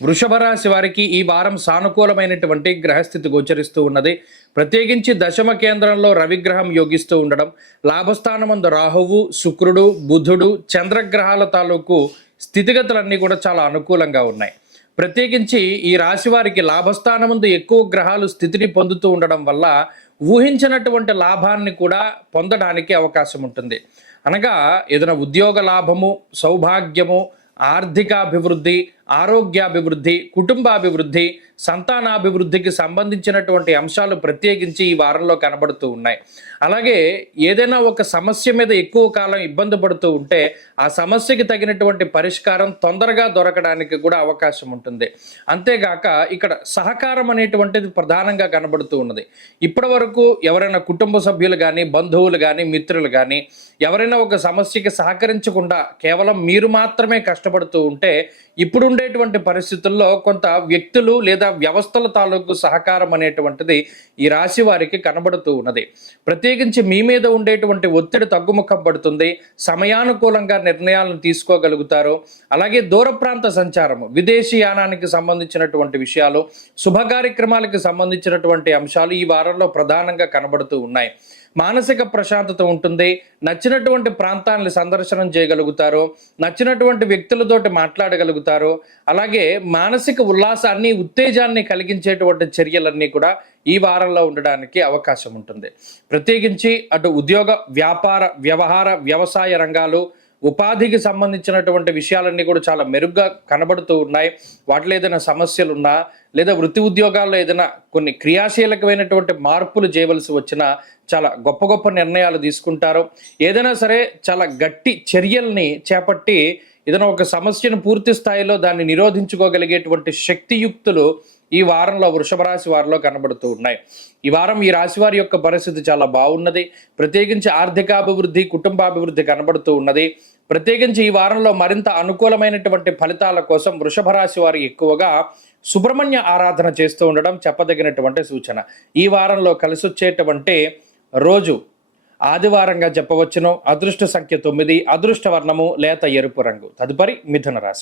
వృషభ రాశి వారికి ఈ వారం సానుకూలమైనటువంటి గ్రహస్థితి గోచరిస్తూ ఉన్నది. ప్రత్యేకించి దశమ కేంద్రంలో రవిగ్రహం యోగిస్తూ ఉండడం, లాభస్థానమందు రాహువు, శుక్రుడు, బుధుడు, చంద్రగ్రహాల తాలూకు స్థితిగతులన్నీ కూడా చాలా అనుకూలంగా ఉన్నాయి. ప్రత్యేకించి ఈ రాశి వారికి లాభస్థానమందు ఎక్కువ గ్రహాలు స్థితిని పొందుతూ ఉండడం వల్ల ఊహించినటువంటి లాభాన్ని కూడా పొందడానికి అవకాశం ఉంటుంది. అనగా ఏదైనా ఉద్యోగ లాభము, సౌభాగ్యము, ఆర్థికాభివృద్ధి, ఆరోగ్యాభివృద్ధి, కుటుంబాభివృద్ధి, సంతానాభివృద్ధికి సంబంధించినటువంటి అంశాలు ప్రత్యేకించి ఈ వారంలో కనబడుతూ ఉన్నాయి. అలాగే ఏదైనా ఒక సమస్య మీద ఎక్కువ కాలం ఇబ్బంది పడుతూ ఉంటే ఆ సమస్యకి తగినటువంటి పరిష్కారం తొందరగా దొరకడానికి కూడా అవకాశం ఉంటుంది. అంతేగాక ఇక్కడ సహకారం అనేటువంటిది ప్రధానంగా కనబడుతూ ఉన్నది. ఇప్పటి వరకు ఎవరైనా కుటుంబ సభ్యులు కానీ, బంధువులు కానీ, మిత్రులు కానీ ఎవరైనా ఒక సమస్యకి సహకరించకుండా కేవలం మీరు మాత్రమే కష్టపడుతూ ఉంటే ఇప్పుడుండేటువంటి పరిస్థితుల్లో కొంత వ్యక్తులు లేదా వ్యవస్థల తాలూకు సహకారం అనేటువంటిది ఈ రాశి వారికి కనబడుతూ ఉన్నది. ప్రత్యేకించి మీ మీద ఉండేటువంటి ఒత్తిడి తగ్గుముఖం పడుతుంది. సమయానుకూలంగా నిర్ణయాలను తీసుకోగలుగుతారు. అలాగే దూర ప్రాంత సంచారము, విదేశీయానానికి సంబంధించినటువంటి విషయాలు, శుభ కార్యక్రమాలకు సంబంధించినటువంటి అంశాలు ఈ వారంలో ప్రధానంగా కనబడుతూ ఉన్నాయి. మానసిక ప్రశాంతత ఉంటుంది. నచ్చినటువంటి ప్రాంతాన్ని సందర్శనం చేయగలుగుతారు. నచ్చినటువంటి వ్యక్తులతోటి మాట్లాడగలుగుతారు. అలాగే మానసిక ఉల్లాసాన్ని, ఉత్తేజాన్ని కలిగించేటువంటి చర్యలన్నీ కూడా ఈ వారంలో ఉండడానికి అవకాశం ఉంటుంది. ప్రత్యేకించి అటు ఉద్యోగ, వ్యాపార, వ్యవహార, వ్యవసాయ రంగాలు, ఉపాధికి సంబంధించినటువంటి విషయాలన్నీ కూడా చాలా మెరుగ్గా కనబడుతూ ఉన్నాయి. వాటిలో ఏదైనా సమస్యలు ఉన్నా లేదా వృత్తి ఉద్యోగాల్లో ఏదైనా కొన్ని క్రియాశీలకమైనటువంటి మార్పులు చేయవలసి వచ్చినా చాలా గొప్ప గొప్ప నిర్ణయాలు తీసుకుంటారు. ఏదైనా సరే చాలా గట్టి చర్యల్ని చేపట్టి ఏదైనా ఒక సమస్యను పూర్తి స్థాయిలో దాన్ని నిరోధించుకోగలిగేటువంటి శక్తియుక్తులు ఈ వారంలో వృషభ రాశి వారిలో కనబడుతూ ఉన్నాయి. ఈ వారం ఈ రాశి వారి యొక్క పరిస్థితి చాలా బాగున్నది. ప్రత్యేకించి ఆర్థికాభివృద్ధి, కుటుంబాభివృద్ధి కనబడుతూ ఉన్నది. ప్రత్యేకించి ఈ వారంలో మరింత అనుకూలమైనటువంటి ఫలితాల కోసం వృషభ రాశి వారు ఎక్కువగా సుబ్రహ్మణ్య ఆరాధన చేస్తూ ఉండడం చెప్పదగినటువంటి సూచన. ఈ వారంలో కలిసొచ్చేటువంటి రోజు ఆదివారంగా చెప్పవచ్చును. అదృష్ట సంఖ్య 9, అదృష్ట వర్ణము లేత ఎరుపు రంగు. తదుపరి మిథున రాశి.